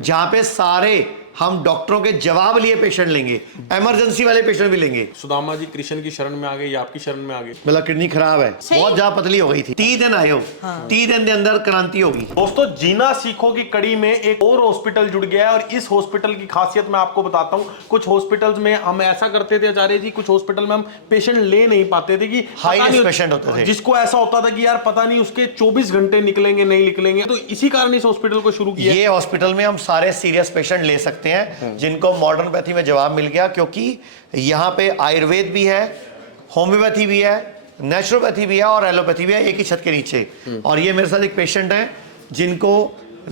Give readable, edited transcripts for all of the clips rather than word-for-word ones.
जहाँ पे सारे हम डॉक्टरों के जवाब लिए पेशेंट लेंगे, इमरजेंसी वाले पेशेंट भी लेंगे। सुदामा जी कृष्ण की शरण में आ गए या आपकी शरण में आ गए? मतलब किडनी खराब है, बहुत ज्यादा पतली हो गई थी। 30 दिन आए हो, 30 दिन के अंदर क्रांति होगी। दोस्तों, जीना सीखो की कड़ी में एक और हॉस्पिटल जुड़ गया है और इस हॉस्पिटल की खासियत मैं आपको बताता हूं। कुछ हॉस्पिटल्स में हम ऐसा करते थे आचार्य जी, कुछ हॉस्पिटल में हम पेशेंट ले नहीं पाते थे कि हाई रिस्क पेशेंट होते थे, जिसको ऐसा होता था कि यार पता नहीं उसके 24 घंटे निकलेंगे नहीं निकलेंगे। तो इसी कारण इस हॉस्पिटल को शुरू किया। ये हॉस्पिटल में हम सारे सीरियस पेशेंट ले सकते हैं जिनको मॉडर्न पैथी में जवाब मिल गया, क्योंकि यहाँ पे आयुर्वेद भी है, होम्योपैथी भी है, नेचुरोपैथी भी है और एलोपैथी भी है, एक ही छत के नीचे। और ये मेरे साथ एक पेशेंट है जिनको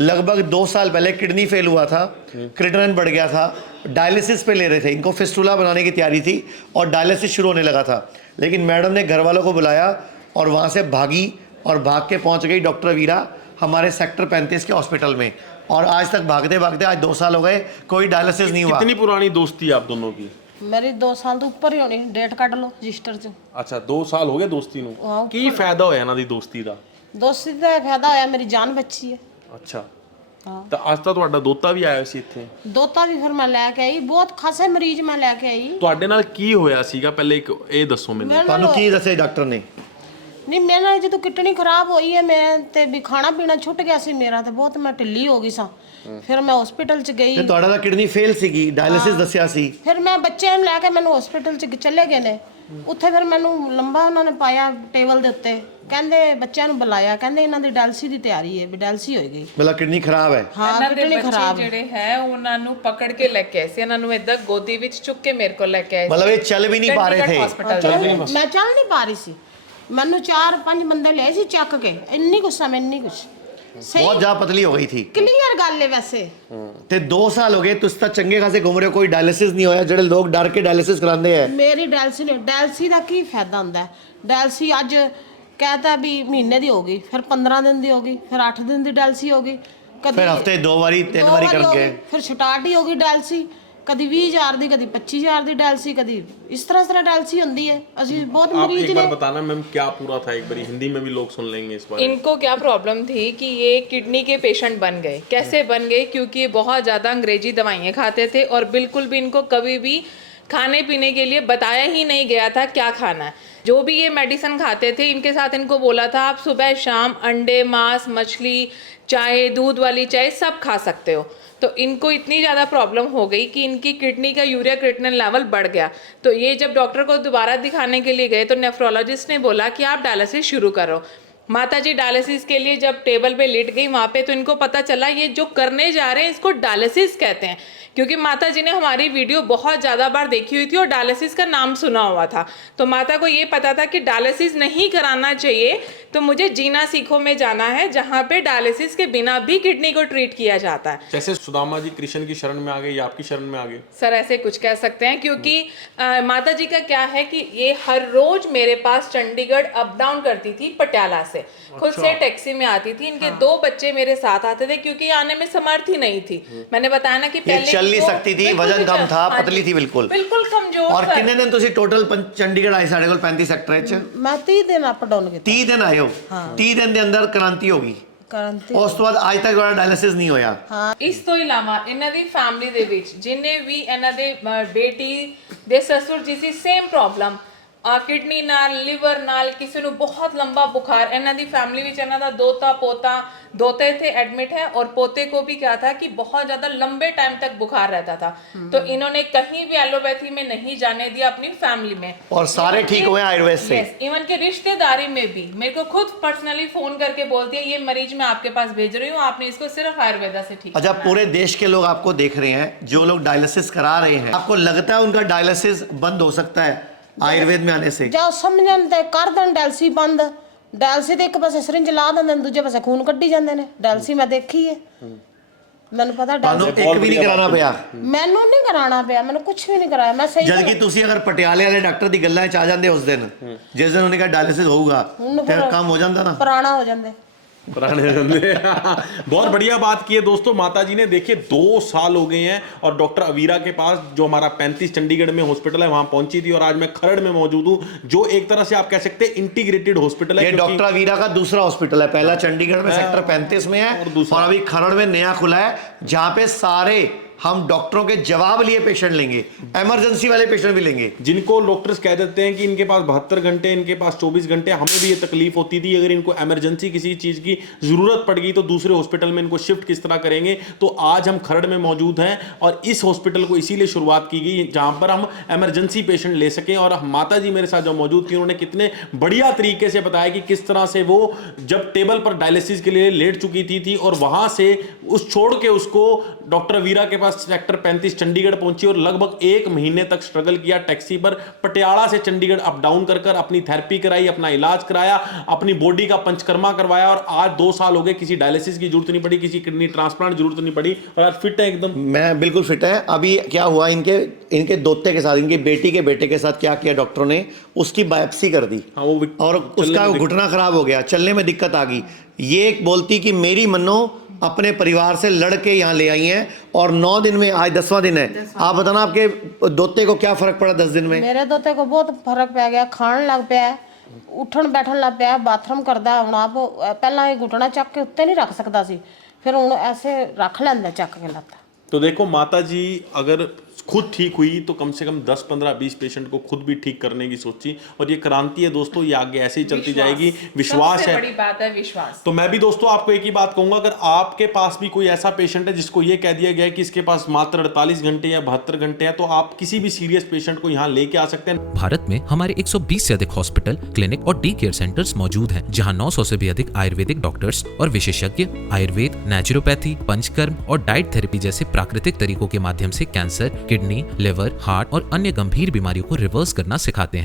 लगभग 2 साल पहले किडनी फेल हुआ था, क्रिएटिनिन बढ़ गया था, डायलिसिस पे ले रहे थे। इनको फिस्टुला बनाने की तैयारी थी और डायलिसिस शुरू होने लगा था, लेकिन मैडम ने घर वालों को बुलाया और वहाँ से भागी और भाग के पहुँच गई डॉक्टर वीरा हमारे सेक्टर 35 के हॉस्पिटल में। और आज तक भागते भागते आज 2 साल हो गए, कोई डायलिसिस नहीं हुआ। कितनी पुरानी दोस्ती है आप दोनों की? मेरी 2 साल तो ऊपर ही होनी, डेट ਕੱਢ ਲਓ ਰਜਿਸਟਰ 'ਚ। ਅੱਛਾ 2 ਸਾਲ ਹੋ ਗਏ ਦੋਸਤੀ ਨੂੰ। ਕੀ ਫਾਇਦਾ ਹੋਇਆ ਇਹਨਾਂ ਦੀ ਦੋਸਤੀ ਦਾ? ਦੋਸਤੀ ਦਾ ਇਹ ਫਾਇਦਾ ਹੋਇਆ, ਮੇਰੀ ਜਾਨ ਬਚੀ ਹੈ। ਅੱਛਾ ਤਾਂ ਅੱਜ ਤਾਂ ਤੁਹਾਡਾ ਦੋਤਾ ਵੀ ਆਇਆ ਸੀ ਇੱਥੇ। ਦੋਤਾ ਵੀ ਫਿਰ ਮੈਂ ਲੈ ਕੇ ਆਈ, ਬਹੁਤ ਖਾਸੇ ਮਰੀਜ਼ ਮੈਂ ਲੈ ਕੇ ਆਈ। ਤੁਹਾਡੇ ਨਾਲ ਕੀ ਹੋਇਆ ਸੀਗਾ ਪਹਿਲੇ ਇੱਕ ਇਹ ਦੱਸੋ ਮੈਨੂੰ। ਤੁਹਾਨੂੰ ਕੀ ਦੱਸਿਆ ਡਾਕਟਰ ਨੇ? ਨਹੀਂ ਮੇਰੇ ਨਾਲ ਜਦੋਂ ਕਿਡਨੀ ਖਰਾਬ ਹੋਈ ਹੈ, ਮੈਂ ਤੇ ਵੀ ਖਾਣਾ ਪੀਣਾ ਛੁੱਟ ਗਿਆ ਸੀ ਮੇਰਾ, ਤੇ ਬਹੁਤ ਮੈਂ ਢਿੱਲੀ ਹੋ ਗਈ ਸਾਂ। ਫਿਰ ਮੈਂ ਹਸਪੀਟਲ 'ਚ ਗਈ। ਤੇ ਤੁਹਾਡਾ ਤਾਂ ਕਿਡਨੀ ਫੇਲ ਸੀਗੀ, ਡਾਇਲਿਸਿਸ ਦੱਸਿਆ ਸੀ। ਫਿਰ ਮੈਂ ਬੱਚਿਆਂ ਨੂੰ ਲੈ ਕੇ ਮੈਨੂੰ ਹਸਪੀਟਲ 'ਚ ਚਲੇ ਗਏ ਨੇ। ਉੱਥੇ ਫਿਰ ਮੈਨੂੰ ਲੰਬਾ ਉਹਨਾਂ ਨੇ ਪਾਇਆ ਟੇਬਲ ਦੇ ਉੱਤੇ, ਕਹਿੰਦੇ ਬੱਚਿਆਂ ਨੂੰ ਬੁਲਾਇਆ, ਕਹਿੰਦੇ ਇਹਨਾਂ ਦੀ ਡਾਇਲਿਸਿਸ ਦੀ ਤਿਆਰੀ ਹੈ, ਵੀ ਡਾਇਲਿਸਿਸ ਹੋਏਗੀ। ਮਤਲਬ ਕਿਡਨੀ ਖਰਾਬ ਹੈ। ਹਾਂ ਕਿਡਨੀ ਖਰਾਬ ਜਿਹੜੇ ਹੈ ਉਹਨਾਂ ਨੂੰ ਪਕੜ ਕੇ ਲੈ ਕੇ ਆਏ ਸੀ, ਇਹਨਾਂ ਨੂੰ ਇਦਾਂ ਗੋਦੀ ਵਿੱਚ ਚੁੱਕ ਕੇ ਮੇਰੇ ਕੋਲ ਲੈ ਕੇ ਆਏ ਸੀ। मतलब ये चल भी नहीं पा रहे थे। ਮੈਂ ਚੱਲ ਨਹੀਂ ਪਾ ਰਹੀ ਸੀ, ਮੈਨੂੰ 4-5 ਬੰਦੇ ਲਿਆਏ ਸੀ ਚੱਕ ਕੇ। ਇੰਨੀ ਗੁੱਸਾ ਮੈਂ ਇੰਨੀ ਕੁਛ बहुत ज्यादा पतली हो गई थी। ਕਲੀਅਰ ਗੱਲ ਹੈ ਵੈਸੇ। ਤੇ 2 ਸਾਲ ਹੋ ਗਏ ਤੁਸੀਂ ਤਾਂ ਚੰਗੇ ਖਾਸੇ ਘੁੰਮ ਰਹੇ ਹੋ, ਕੋਈ ਡਾਇਲਿਸਿਸ ਨਹੀਂ ਹੋਇਆ। ਜਿਹੜੇ ਲੋਕ ਡਰ ਕੇ ਡਾਇਲਿਸਿਸ ਕਰਾਉਂਦੇ ਆ। ਮੇਰੀ ਡਾਇਲਿਸਿਸ ਦਾ ਕੀ ਫਾਇਦਾ ਹੁੰਦਾ ਹੈ? ਡਾਇਲਿਸਿਸ ਅੱਜ ਕਹਤਾ ਵੀ ਮਹੀਨੇ ਦੀ ਹੋ ਗਈ, ਫਿਰ 15 ਦਿਨ ਦੀ ਹੋ ਗਈ, ਫਿਰ 8 ਦਿਨ ਦੀ ਡਾਇਲਿਸਿਸ ਹੋ ਗਈ, ਕਦੀ ਫਿਰ ਹਫਤੇ 2 ਵਾਰੀ 3 ਵਾਰੀ ਕਰਕੇ ਫਿਰ ਸਟਾਰਟ ਹੀ ਹੋ ਗਈ ਡਾਇਲਿਸਿਸ। ਕਦੀ 20,000 ਦੀ, ਕਦੀ 25,000 ਦੀ ਡਾਇਲਿਸਿਸ, ਕਦੀ ਇਸ ਤਰ੍ਹਾਂ ਡਾਇਲਿਸਿਸ ਹੁੰਦੀ है। ਅਸੀਂ बहुत आप मरीज एक ने बार बताना मैम क्या पूरा था, एक बार हिंदी में भी लोग सुन लेंगे इस बार। इनको क्या प्रॉब्लम थी कि ये किडनी के पेशेंट बन गए। कैसे बन गए? क्योंकि ये बहुत ज़्यादा अंग्रेजी दवाइयाँ खाते थे और बिल्कुल भी इनको कभी भी खाने पीने के लिए बताया ही नहीं गया था क्या खाना है। जो भी ये मेडिसिन खाते थे, इनके साथ इनको बोला था आप सुबह शाम अंडे, मांस, मछली, चाय, दूध वाली चाय सब खा सकते हो। तो इनको इतनी ज़्यादा प्रॉब्लम हो गई कि इनकी किडनी का यूरिया क्रिएटिनिन लेवल बढ़ गया। तो ये जब डॉक्टर को दोबारा दिखाने के लिए गए तो नेफ्रोलॉजिस्ट ने बोला कि आप डायलिसिस शुरू करो। माता जी डायलिसिस के लिए जब टेबल पे लेट गई वहाँ पे, तो इनको पता चला ये जो करने जा रहे हैं इसको डायलिसिस कहते हैं। क्योंकि माता जी ने हमारी वीडियो बहुत ज़्यादा बार देखी हुई थी और डायलिसिस का नाम सुना हुआ था, तो माता को ये पता था कि डायलिसिस नहीं कराना चाहिए। तो मुझे जीना सीखो में जाना है, जहाँ पे डायलिसिस के बिना भी किडनी को ट्रीट किया जाता है। जैसे सुदामा जी कृष्ण की शरण में आ गए या आपकी शरण में आ गए? सर ऐसे कुछ कह सकते हैं, क्योंकि माता जी का क्या है कि ये हर रोज मेरे पास चंडीगढ़ अप डाउन करती थी पटियाला से। खुद से टैक्सी में आती थी। इनके 2 बच्चे मेरे साथ आते थे क्योंकि आने में समर्थ ही नहीं थी। मैंने बताया ना कि पहले चल नहीं सकती थी, वजन कम था, पतली थी बिल्कुल कमजोर। और कितने दिन ਤੁਸੀਂ ਟੋਟਲ ਚੰਡੀਗੜ੍ਹ ਆਏ ਸਾਡੇ ਕੋਲ 35 ਸੈਕਟਰ ਵਿੱਚ? ਮੈਂ 30 ਦਿਨ ਅਪ ਡਾਊਨ ਕੀਤਾ। 30 ਦਿਨ ਆਏ ਹੋ, 30 ਦਿਨ ਦੇ ਅੰਦਰ ਕ੍ਰਾਂਤੀ ਹੋ ਗਈ। ਕ੍ਰਾਂਤੀ ਉਸ ਤੋਂ ਬਾਅਦ ਅੱਜ ਤੱਕ ਤੁਹਾਡਾ ਡਾਇਲਿਸਿਸ ਨਹੀਂ ਹੋਇਆ। ਇਸ ਤੋਂ ਇਲਾਵਾ ਇਹਨਾਂ ਦੀ ਫੈਮਿਲੀ ਦੇ ਵਿੱਚ ਜਿੰਨੇ ਵੀ ਇਹਨਾਂ ਦੇ ਬੇਟੀ ਦੇ ਸਸੁਰ ਜੀ ਸੀ, ਸੇਮ ਪ੍ਰੋਬਲਮ, किडनी नाल, लिवर नाल, किसी ਨੂੰ बहुत लंबा बुखार। ਇਹਨਾਂ ਦੀ फैमिली ਵਿੱਚ ਇਹਨਾਂ ਦਾ दोता पोता, दोते थे एडमिट है और पोते को भी क्या था कि बहुत ज़्यादा लंबे टाइम तक बुखार रहता था। तो इन्होंने कहीं भी एलोपैथी में नहीं जाने दिया अपनी फैमिली में, और सारे ठीक हुए आयुर्वेद से। इवन के रिश्तेदारी में भी मेरे को खुद पर्सनली फोन करके बोलती है ये मरीज मैं आपके पास भेज रही हूँ, आपने इसको सिर्फ आयुर्वेदा से ठीक। अच्छा, पूरे देश के लोग आपको देख रहे हैं, जो लोग डायलिसिस करा रहे हैं, आपको लगता है उनका डायलिसिस बंद हो सकता है आयुर्वेद में आने से? ਜਾਂ ਸਮਝਣ ਤੇ ਕਰ ਦੇਣ ਡਾਇਲਿਸਿਸ ਬੰਦ। ਡਾਇਲਿਸਿਸ ਦੇ ਇੱਕ ਪਾਸੇ ਸਿਰਿੰਜ ਲਾ ਦਿੰਦੇ ਨੇ, ਦੂਜੇ ਪਾਸੇ ਖੂਨ ਕੱਢੀ ਜਾਂਦੇ ਨੇ। ਡਾਇਲਿਸਿਸ ਮੈਂ ਦੇਖੀ ਹੈ, ਮੈਨੂੰ ਪਤਾ ਤੁਹਾਨੂੰ ਡਾਇਲਿਸਿਸ ਇੱਕ ਵੀ ਨਹੀਂ ਕਰਾਉਣਾ ਪਿਆ? ਮੈਨੂੰ ਨਹੀਂ ਕਰਾਉਣਾ ਪਿਆ, ਮੈਨੂੰ ਕੁਝ ਵੀ ਨਹੀਂ ਕਰਾਇਆ। ਮੈਂ ਸਹੀ ਜਦ ਕਿ ਤੁਸੀਂ ਅਗਰ ਪਟਿਆਲੇ ਵਾਲੇ ਡਾਕਟਰ ਦੀ ਗੱਲਾਂ 'ਚ ਆ ਜਾਂਦੇ ਉਸ ਦਿਨ, ਜਿਸ ਦਿਨ ਉਹਨੇ ਕਿਹਾ ਡਾਇਲਿਸਿਸ ਹੋਊਗਾ, ਫਿਰ ਕੰਮ ਹੋ ਜਾਂਦਾ ਨਾ। ਪੁਰਾਣਾ ਹੋ ਜਾਂਦੇ। पुराने धंधे। बहुत बढ़िया बात की है दोस्तों माता जी ने। देखिए 2 साल हो गए हैं और डॉक्टर अवीरा के पास, जो हमारा 35 चंडीगढ़ में हॉस्पिटल है, वहां पहुंची थी और आज मैं खरड़ में मौजूद हूं, जो एक तरह से आप कह सकते हैं इंटीग्रेटेड हॉस्पिटल है। ये डॉक्टर अवीरा का दूसरा हॉस्पिटल है। पहला चंडीगढ़ में सेक्टर 35 में है और अभी खरड़ में नया खुला है, जहां पे सारे हम डॉक्टरों के जवाब लिए पेशेंट लेंगे, इमरजेंसी वाले पेशेंट भी लेंगे। जिनको डॉक्टर्स कह देते हैं कि इनके पास 72 घंटे, इनके पास 24 घंटे, हमें भी ये तकलीफ होती थी अगर इनको इमरजेंसी किसी चीज की जरूरत पड़ गई तो दूसरे हॉस्पिटल में इनको शिफ्ट किस तरह करेंगे। तो आज हम खरड़ में मौजूद हैं और इस हॉस्पिटल को इसीलिए शुरुआत की गई जहां पर हम इमरजेंसी पेशेंट ले सकें। और माता जी मेरे साथ जो मौजूद थी उन्होंने कितने बढ़िया तरीके से बताया कि किस तरह से वो जब टेबल पर डायलिसिस के लिए लेट चुकी थी और वहां से उस छोड़ के उसको डॉक्टर अवीरा के पास सेक्टर 35 चंडीगढ़ पहुंची और लगभग 1 महीने तक स्ट्रगल किया टैक्सी पर, पटियाला से चंडीगढ़ अप डाउन कर कर अपनी थेरेपी कराई, अपना इलाज कराया, अपनी बॉडी का पंचकर्मा करवाया और आज 2 साल हो गए, किसी डायलिसिस की जरूरत नहीं पड़ी, किसी किडनी ट्रांसप्लांट जरूरत नहीं पड़ी और आज फिट है एकदम। मैं बिल्कुल फिट है। अभी क्या हुआ, इनके दोते के साथ, इनकी बेटी के बेटे के साथ क्या किया डॉक्टरों ने, उसकी बायोप्सी कर दी और उसका घुटना खराब हो गया, चलने में दिक्कत आ गई। ये बोलती कि मेरी मन्नो अपने परिवार से लड़ के यहाँ ले आई हैं और 9 दिन में, आज 10वां दिन है। आप बताना आपके दोते को क्या फर्क पड़ा 10 दिन में? मेरे दोते को बहुत फर्क पै गया, खान लग पिया, उठन बैठन लग पिया, बाथरूम करदा हुण आप। पहला ये घुटना चक के उत्ते नहीं रख सकता सी, फिर हुण ऐसे रख लैंदा चक के लत्ता। तो देखो माता जी अगर खुद ठीक हुई तो कम से कम 10, 15, 20 पेशेंट को खुद भी ठीक करने की सोची और ये क्रांति है दोस्तों, ये आगे ऐसे ही चलती जाएगी। विश्वास सबसे है, बड़ी बात है विश्वास। तो मैं भी दोस्तों आपको एक ही बात कहूंगा, अगर आपके पास भी कोई ऐसा पेशेंट है जिसको ये कह दिया गया है कि इसके पास मात्र 48 घंटे या 72 घंटे हैं, तो आप किसी भी सीरियस पेशेंट को यहाँ लेके आ सकते हैं। भारत में हमारे 120 से अधिक हॉस्पिटल, क्लिनिक और डी केयर सेंटर्स मौजूद हैं, जहां 900 से भी अधिक आयुर्वेदिक डॉक्टर्स और विशेषज्ञ आयुर्वेद, नेचुरोपैथी, पंचकर्म और डाइट थेरेपी जैसे प्राकृतिक तरीकों के माध्यम से कैंसर, किडनी, लिवर, हार्ट और अन्य गंभीर बीमारियों को रिवर्स करना सिखाते हैं।